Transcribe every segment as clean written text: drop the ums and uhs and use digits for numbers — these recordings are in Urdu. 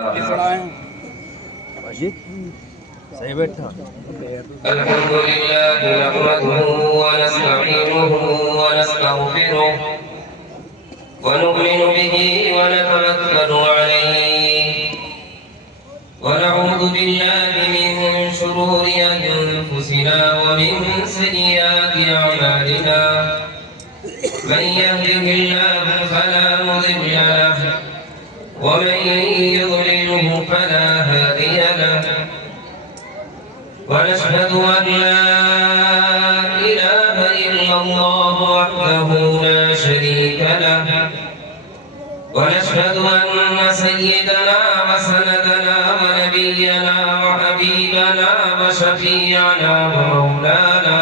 الحمد لله نحمده ونستعينه ونستغفره ونؤمن به ونتوكل عليه ونعوذ بالله من شرور أنفسنا ومن سيئات أعمالنا من يهده الله فلا مضل له ومن يضلله فلا هادي له ونشهد أن لا إله إلا الله وحده لا شريك له ونشهد أن سيدنا وسندنا ونبينا وحبيبنا وشفيعنا ومولانا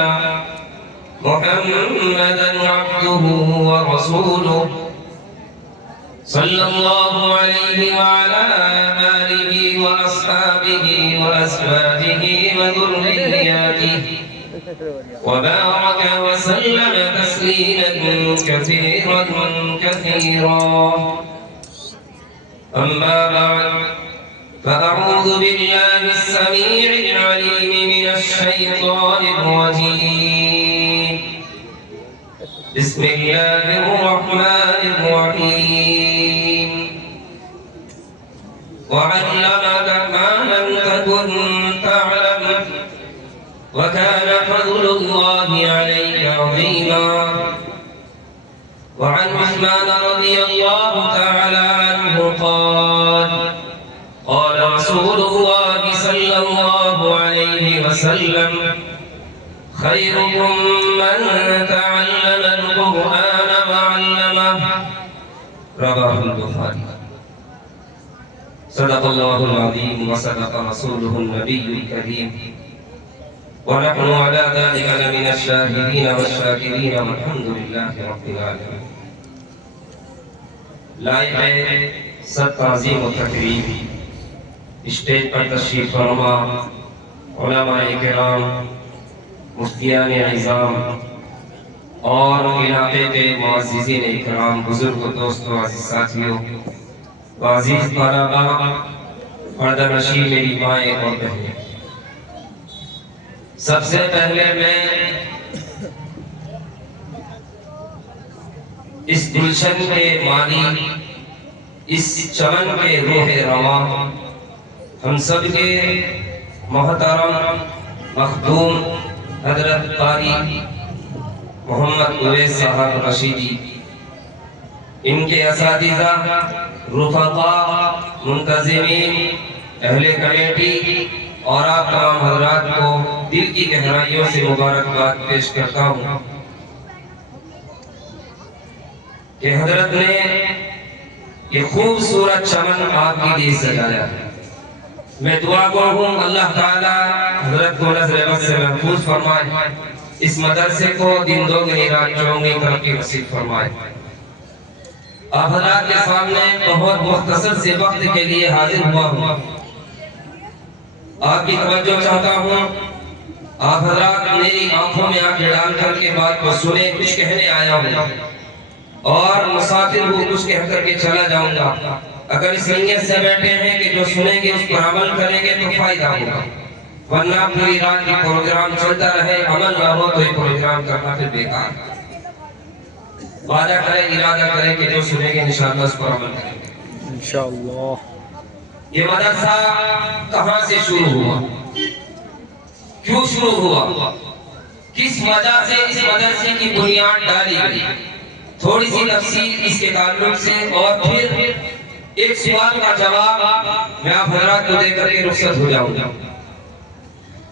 محمدا عبده ورسوله صلى الله عليه وعلى آله وأصحابه وأزواجه وذرياته وبارك وسلم تسليما كثيرا كثيرا أما بعد فأعوذ بالله السميع العليم من الشيطان الرجيم بسم الله الرحمن الرحيم وعلمك ما لم تكن تعلم وكان فضل الله عليك عظيما وعن عثمان رضي الله تعالى عنه قال قال رسول الله صلى الله عليه وسلم خيركم من تعلم القرآن وعلمه رواه البخاري صدق الله العظيم وصدق رسوله النبي الكريم ونحن على ذلك لمن الشاهدين والشاكرين والحمد لله رب العالمين. لائق سب تعظیم و تکریم اسٹیج پر تشریف فرما علماء کرام، مفتیان اعظام اور علاقے کے معززین اکرام، بزرگ دوستوں، عزیز ساتھیوں، عزیز طلباء، پردہ نشین میری مائیں اور بہنیں، سب سے پہلے میں اس گلشن کے مالی، اس چمن کے روح رواں، ہم سب کے محترم مخدوم حضرت قاری محمد اویس صاحب رشیدی، ان کے اساتذہ، رفقاء، منتظمین، اہل کمیٹی اور آپ تمام حضرات کو دل کی گہرائیوں سے مبارکباد پیش کرتا ہوں کہ حضرت نے یہ خوبصورت چمن آپ کے لیے سجایا ہے۔ میں دعا گو ہوں اللہ تعالیٰ حضرت کو نظر بد سے محفوظ فرمائے، اس مدرسے کو دن دوگنی رات چوگنی ترقی نصیب فرمائے۔ آپ حضرات کے سامنے بہت مختصر سے وقت کے لیے حاضر ہوا ہوں، آپ کی توجہ چاہتا ہوں۔ آپ حضرات میری آنکھوں میں آنکھیں ڈال کر کے بات کو سنیں، کچھ کہنے آیا ہوں اور مسافر ہوں، کچھ کہہ کر کے چلا جاؤں گا۔ اگر اس نیت سے بیٹھے ہیں کہ جو سنیں گے اس پر عمل کریں گے تو فائدہ ہوگا، ورنہ پوری رات کی پروگرام چلتا رہے، عمل نہ ہو تو یہ پروگرام کرنا پھر بیکار۔ وعدہ کریں، ارادہ کریں کہ جو سنیں گے انشاءاللہ اس پر عمل کریں گے انشاءاللہ۔ یہ مدرسہ کہاں سے شروع ہوا، کیوں شروع ہوا، کس وجہ سے اس مدرسے کی بنیاد ڈالی گئی، تھوڑی سی تفصیل اس کے تعلق سے، اور پھر ایک سوال کا جواب میں آپ حضرات کو دے کر کے رخصت ہو جاؤں گا۔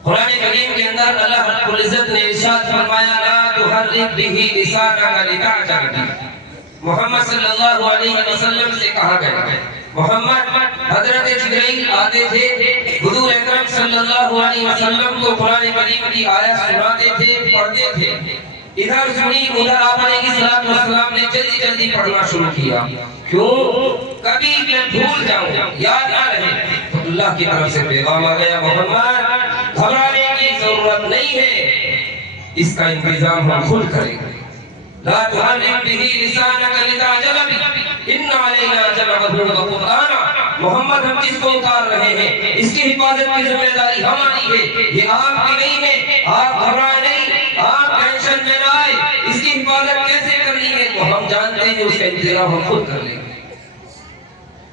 قرآن کریم کے اندر اللہ رب العزت نے ارشاد فرمایا لا تحرک بہ لسانک لتعجل بہ، محمد صلی اللہ علیہ وسلم سے کہا گیا ہے محمد، حضرت جبرائیل آتے تھے، حضور اکرم صلی اللہ علیہ وسلم کو قرآن کریم کی آیت سناتے تھے، پڑھتے تھے، ادھر سنی ادھر آپ علیہ السلام نے جلدی جلدی پڑھنا شروع کیا، کیوں؟ کبھی میں بھول جاؤں، یاد نہ رہے۔ تو اللہ کی طرف سے پیغام آ گیا محمد گھبرانے کی ضرورت نہیں ہے، اس کا انتظام ہم خود کریں گے۔ لا تحرک به لسانك لتعجل به ان علينا جمعه وقرآنه محمد ہم جس کو اتار رہے ہیں اس کی حفاظت کی ذمہ داری ہماری ہے، یہ آپ کی نہیں ہے۔ آپ گھبرائیں نہیں، آپ ٹینشن میں نہ آئے، اس کی حفاظت کیسے کرنی ہے تو ہم جانتے ہیں، اس کا انتظام ہم خود کر لیں گے۔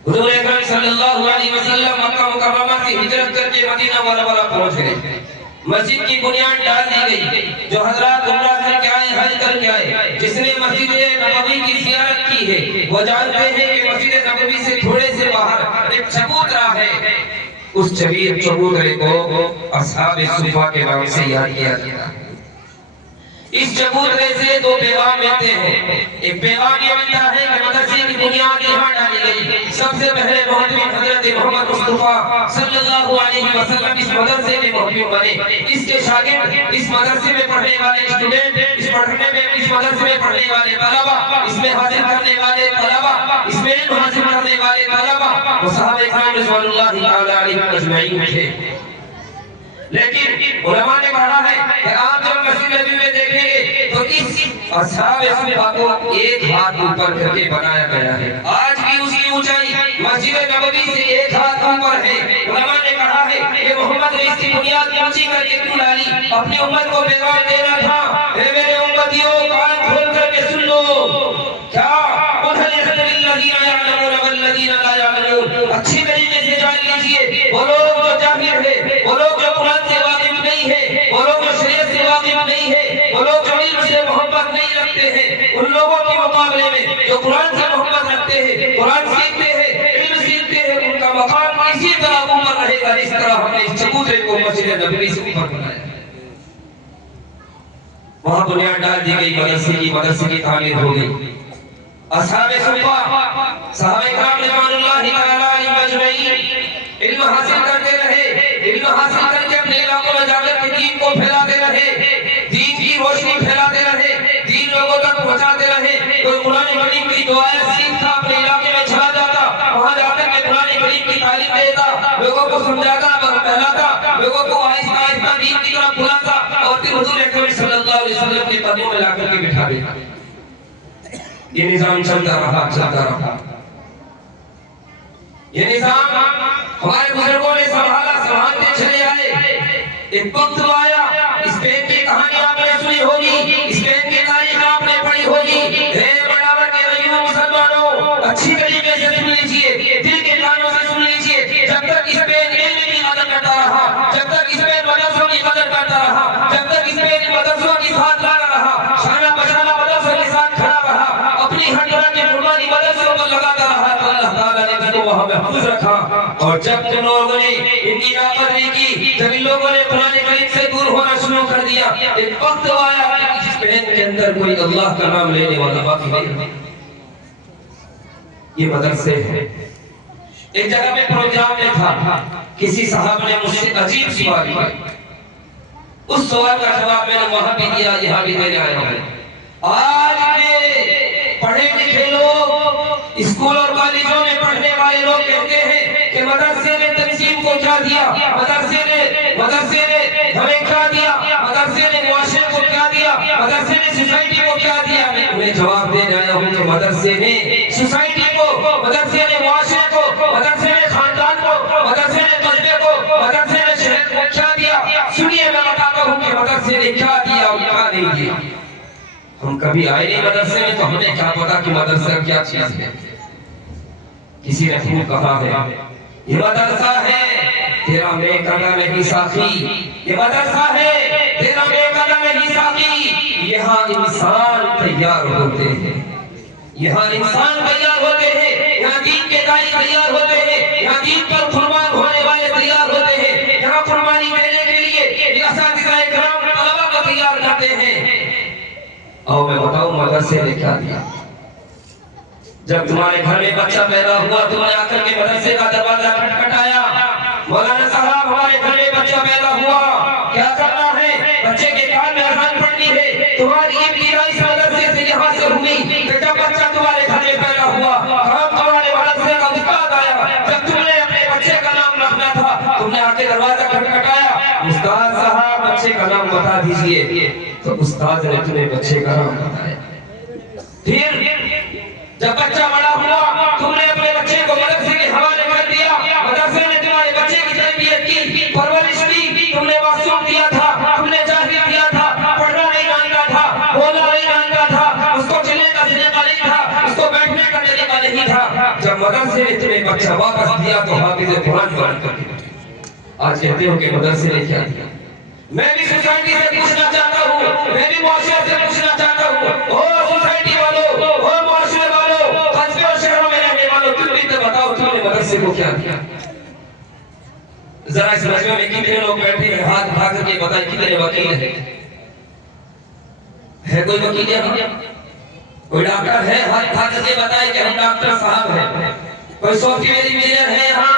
حضور اکرم صلی اللہ علیہ وسلم مکہ مکرمہ سے ہجرت کر کے مدینہ منورہ پہنچ گئے، مسجد کی بنیاد ڈال دی گئی۔ جو حضرات عمرہ کر کے آئے، حج کر کے آئے، جس نے مسجد نبوی کی زیارت کی ہے وہ جانتے ہیں کہ مسجد نبوی سے تھوڑے سے باہر ایک چبوترا ہے، اس چبوترے کو اصحاب صفا کے نام سے یاد کیا جاتا ہے۔ اس چبوترے سے دو پیغام ملتے ہیں۔ ایک پیغام یہ ملتا ہے کہ مدرسے کی بنیاد یہاں ڈالی گئی، سب سے پہلے محترم حضرت محمد مصطفیٰ صلی اللہ علیہ وسلم اس مدرسے کے محترم بنے، اس کے شاگرد، اس مدرسے میں پڑھنے والے اسٹوڈنٹ، اس مدرسے میں پڑھنے والے طلبہ، اس میں حاصل کرنے والے طلبہ، اس میں علم حاصل کرنے والے طلبہ وہ صحابہ کرام رضوان اللہ تعالی علیہم اجمعین تھے۔ لیکن علماء نے کہا ہے کہ آپ جب مسجد نبوی میں دیکھیں گے تو اس اصحاب صفا کو ایک ہاتھ اوپر کر کے بنایا گیا ہے۔ آج بھی اس کی اونچائی مسجد نبوی سے ایک ہاتھ اوپر ہے۔ علماء نے کہا ہے کہ محمد نے اس کی بنیاد اونچی کر کے کیوں ڈالی؟ اپنی امت کو پیغام دینا تھا، اے میرے امتیوں کان کھول کر کے سن لو، کیا اچھی طریقے سے جان لیجئے، وہ لوگ جو جاہل ہے، وہ لوگ جو قرآن سے واقف نہیں ہے، وہ لوگ جو شریعت سے واقف نہیں ہے، وہ لوگ جو علم سے محبت نہیں رکھتے ہیں، ان لوگوں کے مقابلے میں جو قرآن سے محبت رکھتے ہیں، قرآن سیکھتے ہیں، علم سیکھتے ہیں، ان کا مقام اسی طرح اوپر رہے گا جس طرح ہم نے اس چبوترے کو مسجد نبوی سے اوپر بنایا۔ وہاں بنیاد ڈال دی گئی، مدرسے کی تعمیر ہو گئی۔ اصحاب صفا صحابہ کرام رضوان اللہ تعالی علیہم اجمعین علم حاصل کرتے رہے، علم حاصل کر کے اپنے علاقوں میں جا کر کے دین کو پھیلاتے رہے، دین کی روشنی پھیلاتے رہے، دین لوگوں تک پہنچاتے رہے۔ کوئی قرآن کریم کی دعائیں سیکھتا، اپنے علاقے میں چلا جاتا، وہاں جا کر کے قرآن کریم کی تعلیم دیتا، لوگوں کو سمجھاتا، پھیلاتا، لوگوں کو آہستہ آہستہ دین کی طرف بلاتا اور پھر حضور اکرم صلی اللہ علیہ وسلم کے قدموں میں لا کر کے بٹھا دیتا۔ یہ نظام چلتا رہا۔ یہ نظام ہمارے بزرگوں نے سنبھالتے چلے آئے۔ ایک وقت آیا، اسپین کی کہانی آپ نے سنی ہوگی، اسپین کی تاریخ آپ نے پڑھی ہوگی۔ اے بڑاور کے غیور مسلمانوں، اچھی طریقے سے سن لیجئے، دل کے کانوں سے سن لیجئے۔ جب تک اسپین علم کی قدر کرتا رہا، جب تک اسپین مدرسوں کی قدر کرتا رہا، جب تک اسپین مدرسوں کی ساتھ لگا رہا، شانہ بشانہ مدرسوں کے ساتھ کھڑا رہا، اپنی ہر طرح کی قربانی مدرسوں پر لگاتا رہا، تو اللہ تعالیٰ نے اس کو وہاں محفوظ رکھا۔ اور جب لوگوں نے ان کی نافرمانی کی، جب ان لوگوں نے قرآن کریم سے دور ہونا شروع کر دیا، ایک وقت آیا کہ اسپین کے اندر کوئی اللہ کا نام لینے والا باقی نہیں۔ یہ مدرسے ہیں۔ ایک جگہ میں پروگرام میں تھا، کسی صاحب نے مجھ سے عجیب سوال کیا، اس سوال کا جواب میں نے وہاں بھی دیا، یہاں بھی دینے آیا ہوں۔ آج کے پڑھے لکھے لوگ، اسکول اور کالجوں میں پڑھنے والے لوگ کہتے ہیں کہ مدرسے نے تنظیم کو کیا دیا، مدرسے نے ہمیں کیا دیا، مدرسے نے معاشرے کو کیا دیا، مدرسے نے سوسائٹی کو کیا دیا۔ میں انہیں جواب دینے آیا ہوں کہ مدرسے نے سوسائٹی کو، مدرسے نے معاشرے کو، مدرسے نے خاندان کو، مدرسے نے قصبے کو، مدرسے نے شہر کو کیا دیا۔ سنیے میں بتاتا ہوں کہ مدرسے نے کیا دیا اور کیا نہیں دیا۔ ہم کبھی آئے نہیں مدرسے میں تو ہمیں کیا پتا کہ مدرسہ کیا چیز ہے۔ کسی نے خوب کہا ہے، یہ مدرسہ ہے تیرا میکانہ نہیں ساقی، یہ مدرسہ ہے تیرا میکانہ نہیں ساقی۔ یہاں انسان تیار ہوتے ہیں، یہاں انسان تیار ہوتے ہیں، یہاں دین کے داعی تیار ہوتے ہیں، یہاں دین پر قربان ہونے والے تیار ہوتے ہیں، یہاں قربانی دینے کے لیے یہ اساتذہ کرام طلبہ کو تیار کرتے ہیں۔ اور میں بتاؤں مدرسے نے کیا دیا۔ جب تمہارے گھر میں بچہ پیدا ہوا، تم نے آ کر کے مدرسے کا دروازہ کھٹکھٹایا، مولانا صاحب ہمارے گھر میں بچہ پیدا ہوا، کیا کرنا ہے؟ بچے کے کان میں اذان پڑھنی ہے، تمہاری ابتدائی اس مدرسے سے یہاں سے ہوئی کہ جب بچہ تمہارے گھر میں پیدا ہوا، کام تمہارے مدرسے کا استاد آیا، جب تم نے اپنے بچے کا نام رکھنا تھا، تم نے آ کے دروازہ کھٹکھٹایا، استاد صاحب بچے کا نام بتا دیجئے، تو استاد نے تمہیں بچے کا نام بتایا۔ پھر جب بچہ بڑا ہوا، تم نے اپنے بچے کو مدرسے کے حوالے کر دیا، بچہ واپس دیا تو حافظ قرآن بن کر کے آج کہتے ہو کہ مدرسے نے کیا دیا. میں بھی سوسائٹی سے پوچھنا چاہتا ہوں, میں بھی معاشرے سے پوچھنا چاہتا ہوں, او سوسائٹی والوں, او معاشرے والوں, قصبے اور شہروں میں رہنے والوں, تم بھی تو بتاؤ تم نے مدرسے کو کیا دیا. ذرا اس مجمع میں کتنے لوگ بیٹھے ہیں, ہاتھ اٹھا کر کے بتائیں کتنے وکیل ہیں؟ ہے کوئی وکیل یہاں؟ کوئی ڈاکٹر ہے؟ ہاتھ اٹھا کر کے بتائیں کہ ہم ڈاکٹر صاحب ہیں. کوئی سافٹ ویئر انجینئر ہے یہاں؟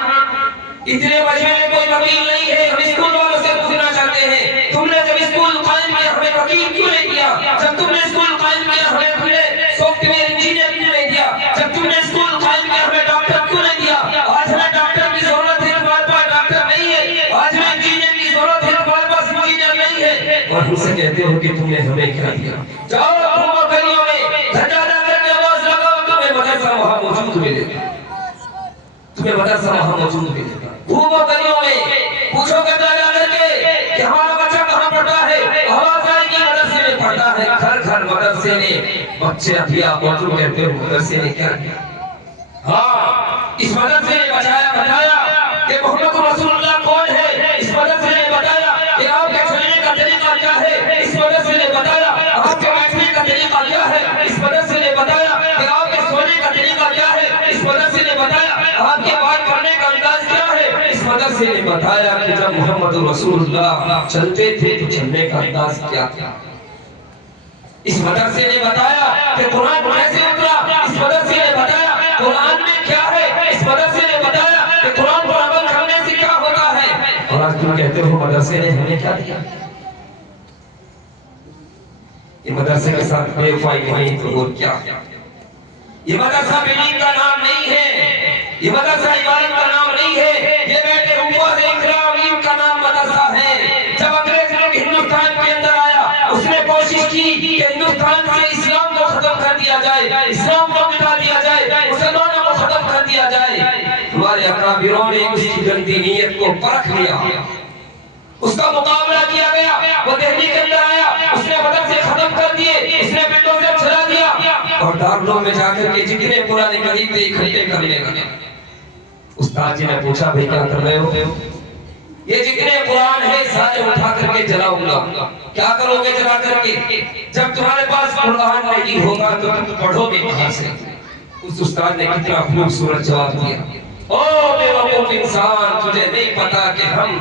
اتنے مجمع میں کوئی وکیل نہیں ہے. ہم اسکول والوں سے پوچھنا چاہتے ہیں, تم نے جب اسکول قائم کیا ہمیں وکیل کیوں نہیں دیا؟ جب تم نے اسکول قائم کیا ہمیں سافٹ ویئر انجینئر کیوں نہیں دیا؟ جب تم نے اسکول قائم کیا ہمیں ڈاکٹر کیوں نہیں دیا؟ آج ہمیں ڈاکٹر کی ضرورت ہے, ہمارے پاس ڈاکٹر نہیں ہے. آج ہمیں انجینئر کی ضرورت ہے, ہمارے پاس انجینئر نہیں ہے. اور ہم سے کہتے ہو کہ تم نے ہمیں کیا دیا؟ جاؤ تم گلیوں میں جھنڈا کر کے آواز لگاؤ, تمہیں مدرسہ وہاں موجود ملے گا, تمہیں مدرسہ وہاں موجود ملے گا. گھومو گلیوں میں, پوچھو کہ جا کر کے کہ ہمارا بچہ کہاں پڑھتا ہے, آواز آئے گی مدرسے میں پڑھتا ہے. گھر گھر مدرسے نے بچے ابھیا موجود کہتے ہو مدرسے نے کیا کیا؟ ہاں, اس مدرسے نے بتایا کہ محمد رسول اللہ کون ہے. اس مدرسے نے بتایا کہ آپ کے چلنے کا طریقہ کیا ہے. اس مدرسے نے بتایا آپ کے بیٹھنے کا طریقہ کیا ہے. اس مدرسے نے بتایا کہ آپ کے سونے کا طریقہ کیا ہے. اس مدرسے نے بتایا آپ کے بات کرنے کا انداز کیا ہے. اس مدرسے نے بتایا کہ جب محمد رسول اللہ چلتے تھے تو چلنے کا انداز کیا تھا. اس مدرسے نے بتایا کہ قرآن کیسے اترا. اس مدرسے نے بتایا قرآن میں کیا ہے. اس مدرسے نے بتایا کہ قرآن پر عمل کرنے سے کیا ہوتا ہے. اور آج تم کہتے ہو مدرسے نے ہمیں کیا دیا. یہ مدرسے کے ساتھ بے وفائی نہیں تو اور کیا. یہ مدرسہ بلڈنگ کا نام نہیں ہے, یہ مدرسہ عبادت کا نام نہیں ہے, یہ بیٹے حفاظ اکرام کا نام مدرسہ ہے. جب انگریز لوگ ہندوستان کے اندر آیا, اس نے کوشش کی کہ ہندوستان سے اسلام کو ختم کر دیا جائے, اسلام کو مٹا دیا جائے, مسلمانوں کو ختم کر دیا جائے. ہمارے اکابروں نے اس کی گندی نیت کو پرکھ لیا, اس کا مقابلہ کیا گیا. وہ دہلی کے اندر آیا, اس نے مدرسے ختم کر دیے, اس نے بلڈوزر چلا دیا اور دارالعلوم میں جا کر کے جتنے قرآن کریم تھے اکٹھے کرنے لگے. استاد جی نے پوچھا بھائی کیا کر رہے ہو؟ یہ جتنے قرآن ہیں سارے اٹھا کر کے جلاؤں گا. کیا کرو گے جلا کر کے؟ جب تمہارے پاس قرآن نہیں ہوگا تو تم پڑھو گے کہاں سے؟ اس استاد نے کتنا خوبصورت جواب دیا, او بے وقوف انسان, تجھے نہیں پتا کہ ہم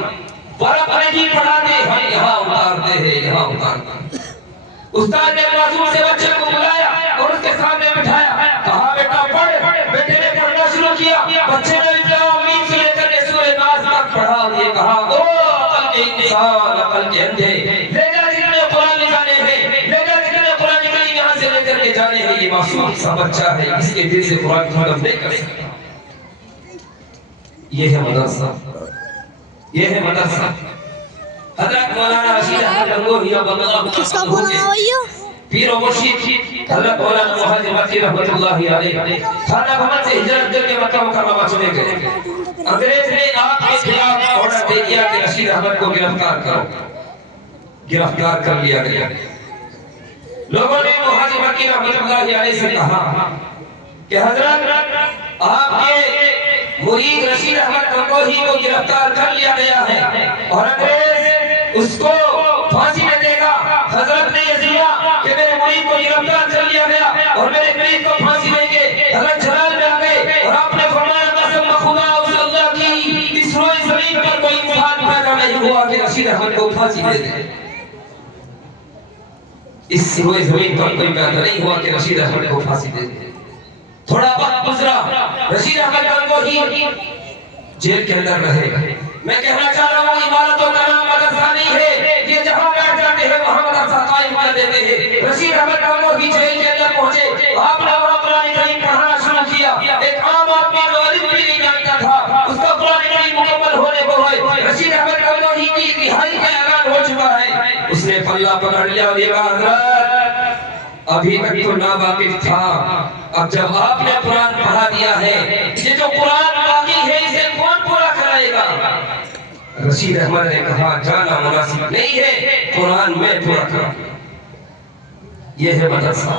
ورق نہیں پڑھاتے, ہم یہاں اتارتے ہیں, یہاں اتارتے ہیں. استاد نے معصوم سے بچے کو بلایا اور اس کے سامنے بٹھایا, کہا بیٹا پڑھ. بیٹے نے پڑھنا شروع کیا, بچے نے امین سے لے کر کے سورہ ناس تک پڑھا. یہ کہا او عقل کے انسان, عقل کے اندھے, لے جا جتنے قرآن نکالے ہیں, لے جا جتنے قرآن نکالے یہاں سے لے کر کے جانے ہیں. یہ معصوم سا بچہ ہے, اس کے دل سے قرآن ختم نہیں کر سکتا. یہ ہے مدرسہ, یہ ہے مدرسہ. حضرت مولانا رشید احمد گنگوہی پیر و مرشید حضرت مولانا محمد مکی رحمت اللہ علیہ خانہ بھون سے ہجرت کر کے مکہ مکرمہ چلے گئے. انگریز نے آپ کے خلاف آرڈر دے دیا کہ رشید احمد کو گرفتار کرو. گرفتار کر لیا گیا. لوگوں نے محمد مکی رحمت اللہ علیہ سے کہا کہ حضرت آپ کے مرید رشید احمد گنگوہی کو گرفتار کر لیا گیا ہے اور انگریز اس کو پھانسی نہ دے گا. حضرت نے یہ سنا کہ میرے مرید کو گرفتار کر لیا گیا اور میرے مرید کو پھانسی دیں گے. حضرت جلال میں آ گئے اور آپ نے فرمایا قسم خدا اس اللہ کی, اس روئے زمین پر کوئی انسان پیدا نہیں ہوا کہ رشید احمد کو پھانسی دے دے. اس روئے زمین پر کوئی پیدا نہیں ہوا کہ رشید احمد کو پھانسی دے دے. تھوڑا وقت گزرا, رشید احمد گنگوہی جیل کے اندر رہے. میں کہنا چاہ رہا ہوں عمارتوں کا نام مدرسہ نہیں ہے, یہ جہاں بیٹھ جاتے ہیں وہاں مدرسہ قائم کر دیتے ہیں. رشید احمد گنگوہی جیل کے اندر پہنچے, آپ نے وہاں قرآن کریم پڑھانا شروع کیا. ایک عام آدمی جو علم بھی نہیں جانتا تھا, اس کا قرآن کریم مکمل ہونے کو ہے. رشید احمد گنگوہی کی رہائی کا اعلان ہو چکا ہے. اس نے پلہ پکڑ لیا اور یہ کہا حضرت ابھی تک تو ناواقف تھا, اب جب آپ نے قرآن پڑھا دیا ہے, یہ جو قرآن باقی ہے اسے کون پورا کرائے گا؟ رشید احمد نے کہا جانا مناسب نہیں ہے, قرآن میں پورا کروں. یہ ہے مدرسہ.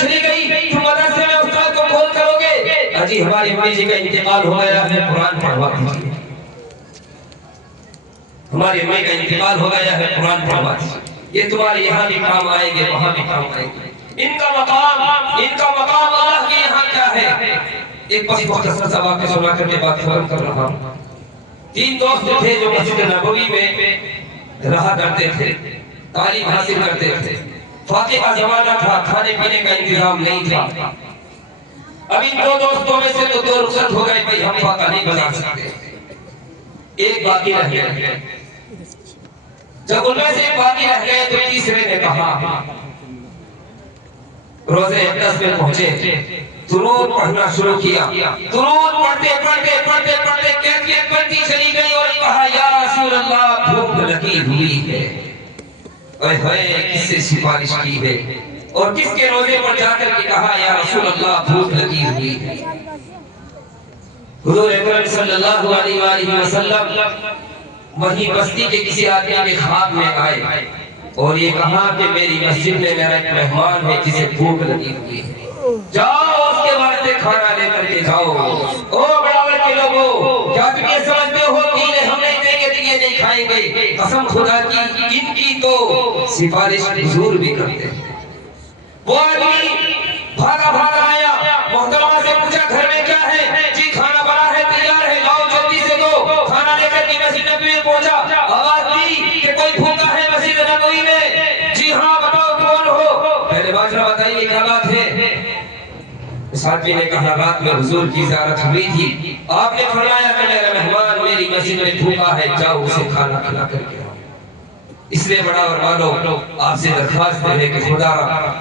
چلی گئی تم مدرسے میں استاد کو کال کرو گے اجی ہماری امی جی کا انتقال ہو گیا ہے قرآن پڑھوا دیجیے ہماری امی کا انتقال ہو گیا ہے قرآن پڑھوا دیجیے یہ تمہارے یہاں بھی کام آئیں گے وہاں بھی کام آئیں گے ان کا مقام اللہ کے یہاں کیا ہے ایک بس مختصر سا واقعہ سنا کر کے بات ختم کر رہا ہوں تین دوست تھے جو مسجد نبوی میں رہا کرتے تھے تعلیم حاصل کرتے تھے فاقے کا زمانہ تھا کھانے پینے کا انتظام نہیں تھا اب ان دو دوستوں میں سے تو دو رخصت ہو گئے بھائی ہم فاقہ نہیں بنا سکتے ایک باقی رہ گیا جب ان میں سے ایک باقی رہ گئے تو تیسرے نے کہا روزے اقدس میں پہنچے درود پڑھنا شروع کیا درود پڑھتے کیفیت بڑھتی چلی گئی اور کہا یا رسول اللہ بھوک لگی ہوئی ہے اے ہوئے کس سے سفارش کی ہے اور کس کے روزے پر جا کر کے کہا یا رسول اللہ بھوک لگی ہوئی ہے حضور اکرم صلی اللہ علیہ وآلہ وسلم وہی بستی کے کسی آدمی کے خواب میں آئے اور یہ کہا کہ میری مسجد میں میرا ایک مہمان ہے جسے بھوک لگی ہوئی ہے جاؤ اس کے واسطے کھانا لے کر کے جاؤ او بڑاور کے لوگوں کیا تم یہ سمجھتے ہو کہ انہیں ہم نہیں دیں گے تو یہ نہیں کھائیں گے قسم خدا کی ان کی تو سفارش حضور بھی کرتے ہیں وہ آدمی بھاگا آیا محترمہ سے پوچھا گھر میں کیا ہے جی کھانا بنا ہے تیار ہے لاؤ جلدی سے دو کھانا لے کر کے مسجد نبوی میں پہنچا آواز دی کہ کوئی بھوکا ہے مسجد نبوی میں جی ہاں بتاؤ کون ہو پہلے باجرہ بتائیے کیا بات ہے ساتھی نے کہا رات میں حضور کی زیارت ہوئی تھی آپ نے فرمایا کہ میرا مہمان میری مسجد میں بھوکا ہے جاؤ اسے کھانا کھلا کر کے اس لیے بڑا اور والو آپ سے درخواست ہے کہ خدا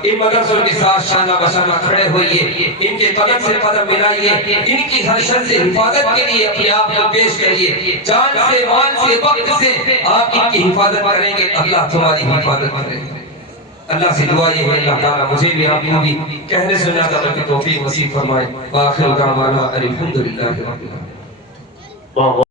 ان مدرسوں کے ساتھ شانہ بشانہ کھڑے ہوئیے ان کے قدم سے قدم ملائیے ان کی ہر شر سے حفاظت کے لیے اپنے آپ کو پیش کریے جان سے مال سے وقت سے آپ ان کی حفاظت کریں گے اللہ تمہاری حفاظت کرے گا اللہ سے دعا یہ ہے اللہ تعالیٰ مجھے بھی آپ کو بھی کہنے سننا تعالیٰ کی توفیق نصیب فرمائے وآخر دعوانا الحمدللہ رب العالمین